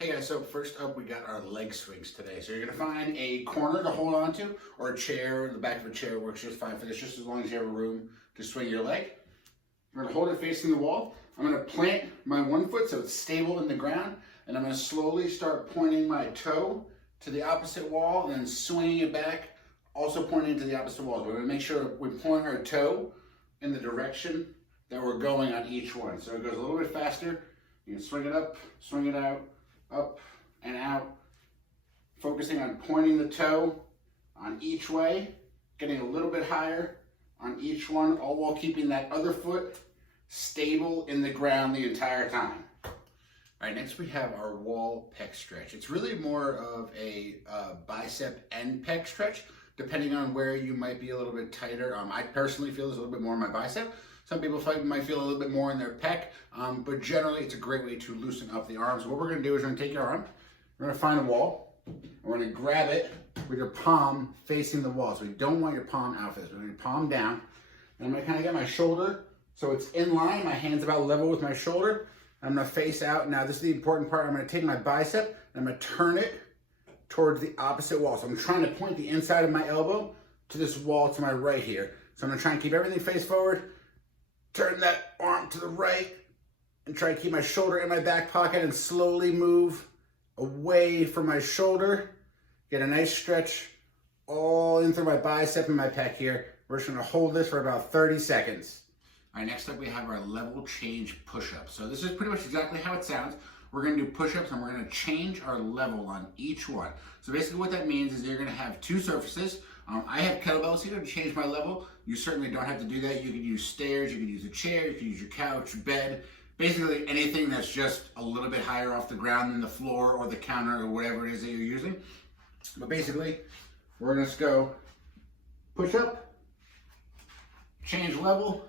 Hey guys, so first up we got our leg swings today. So you're gonna find a corner to hold on to, or a chair. The back of a chair works just fine for this, just as long as you have a room to swing your leg. I'm gonna hold it facing the wall. I'm gonna plant my one foot so it's stable in the ground, and I'm gonna slowly start pointing my toe to the opposite wall and then swinging it back, also pointing to the opposite wall. We're gonna make sure we point our toe in the direction that we're going on each one. So it goes a little bit faster. You can swing it up, swing it out, up and out, focusing on pointing the toe on each way, getting a little bit higher on each one, all while keeping that other foot stable in the ground the entire time. All right, next we have our wall pec stretch. It's really more of a bicep and pec stretch, depending on where you might be a little bit tighter. I personally feel there's a little bit more in my bicep. Some people might feel a little bit more in their pec, but generally it's a great way to loosen up the arms. What we're gonna do is we're gonna take your arm, we're gonna find a wall, and we're gonna grab it with your palm facing the wall. So we don't want your palm out for this. We're gonna palm down, and I'm gonna kind of get my shoulder so it's in line, my hand's about level with my shoulder. I'm gonna face out. Now this is the important part. I'm gonna take my bicep, and I'm gonna turn it towards the opposite wall. So I'm trying to point the inside of my elbow to this wall to my right here. So I'm gonna try and keep everything face forward, turn that arm to the right, and try to keep my shoulder in my back pocket and slowly move away from my shoulder. Get a nice stretch all in through my bicep and my pec here. We're just gonna hold this for about 30 seconds. All right, next up we have our level change push-ups. So this is pretty much exactly how it sounds. We're gonna do push-ups and we're gonna change our level on each one. So basically what that means is you're gonna have two surfaces. I have kettlebells here to change my level. You certainly don't have to do that. You could use stairs, you could use a chair, you could use your couch, bed, basically anything that's just a little bit higher off the ground than the floor or the counter or whatever it is that you're using. But basically, we're gonna just go push up, change level,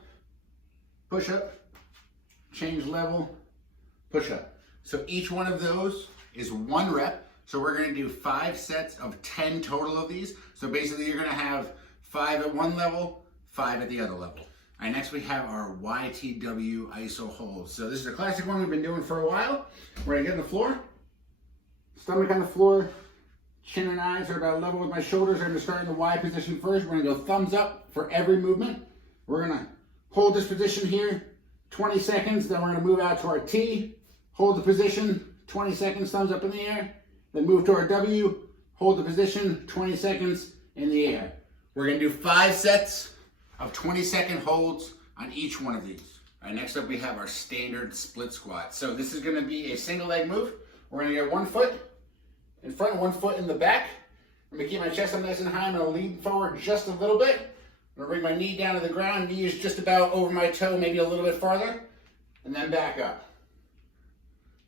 push up, change level, push up. So each one of those is one rep. So we're gonna do 5 sets of 10 total of these. So basically you're gonna have 5 at one level, 5 at the other level. All right, next we have our YTW ISO holds. So this is a classic one we've been doing for a while. We're gonna get on the floor, stomach on the floor, chin and eyes are about level with my shoulders. I'm gonna start in the Y position first. We're gonna go thumbs up for every movement. We're gonna hold this position here, 20 seconds, then we're gonna move out to our T, hold the position, 20 seconds, thumbs up in the air, then move to our W, hold the position, 20 seconds in the air. We're gonna do 5 sets of 20-second holds on each one of these. All right, next up we have our standard split squat. So this is gonna be a single leg move. We're gonna get 1 foot in front, 1 foot in the back. I'm gonna keep my chest up nice and high. I'm gonna lean forward just a little bit. I'm gonna bring my knee down to the ground. Knee is just about over my toe, maybe a little bit farther, and then back up.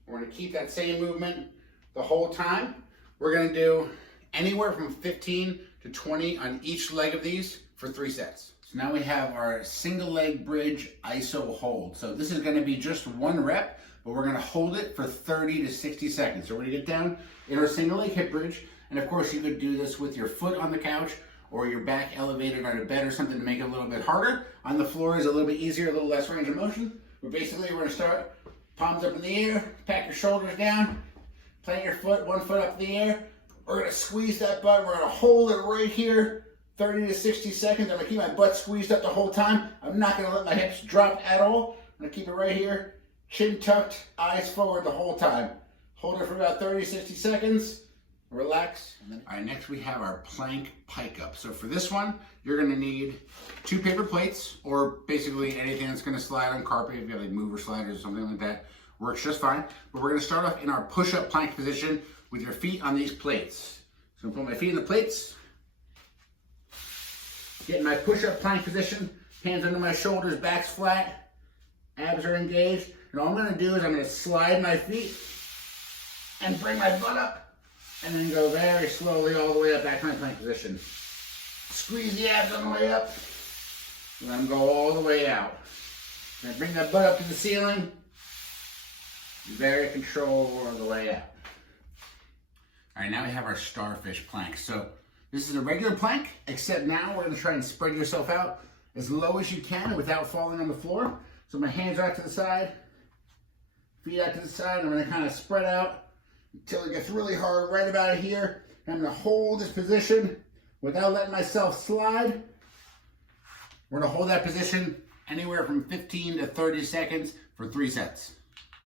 We're gonna keep that same movement the whole time. We're gonna do anywhere from 15 to 20 on each leg of these for 3 sets. So now we have our single leg bridge ISO hold. So this is gonna be just 1 rep, but we're gonna hold it for 30 to 60 seconds. So we're gonna get down in our single leg hip bridge. And of course you could do this with your foot on the couch or your back elevated on a bed or something to make it a little bit harder. On the floor is a little bit easier, a little less range of motion. But basically we're gonna start palms up in the air, pack your shoulders down, plant your foot, 1 foot up in the air. We're gonna squeeze that butt. We're gonna hold it right here, 30 to 60 seconds. I'm gonna keep my butt squeezed up the whole time. I'm not gonna let my hips drop at all. I'm gonna keep it right here, chin tucked, eyes forward the whole time. Hold it for about 30, 60 seconds. Relax. All right, next we have our plank pike up. So for this one, you're gonna need 2 paper plates, or basically anything that's gonna slide on carpet. If you have like mover sliders or something like that, works just fine. But we're gonna start off in our push-up plank position with your feet on these plates. So I'm gonna put my feet in the plates, get in my push-up plank position, hands under my shoulders, back's flat, abs are engaged. And all I'm gonna do is I'm gonna slide my feet and bring my butt up, and then go very slowly all the way up back to my plank position. Squeeze the abs on the way up, and let them go all the way out. And bring that butt up to the ceiling, very controlled all the way out. All right, now we have our starfish plank. So this is a regular plank, except now we're gonna try and spread yourself out as low as you can without falling on the floor. So my hands are out to the side, feet out to the side. I'm gonna kind of spread out until it gets really hard right about here. I'm going to hold this position without letting myself slide. We're going to hold that position anywhere from 15 to 30 seconds for 3 sets.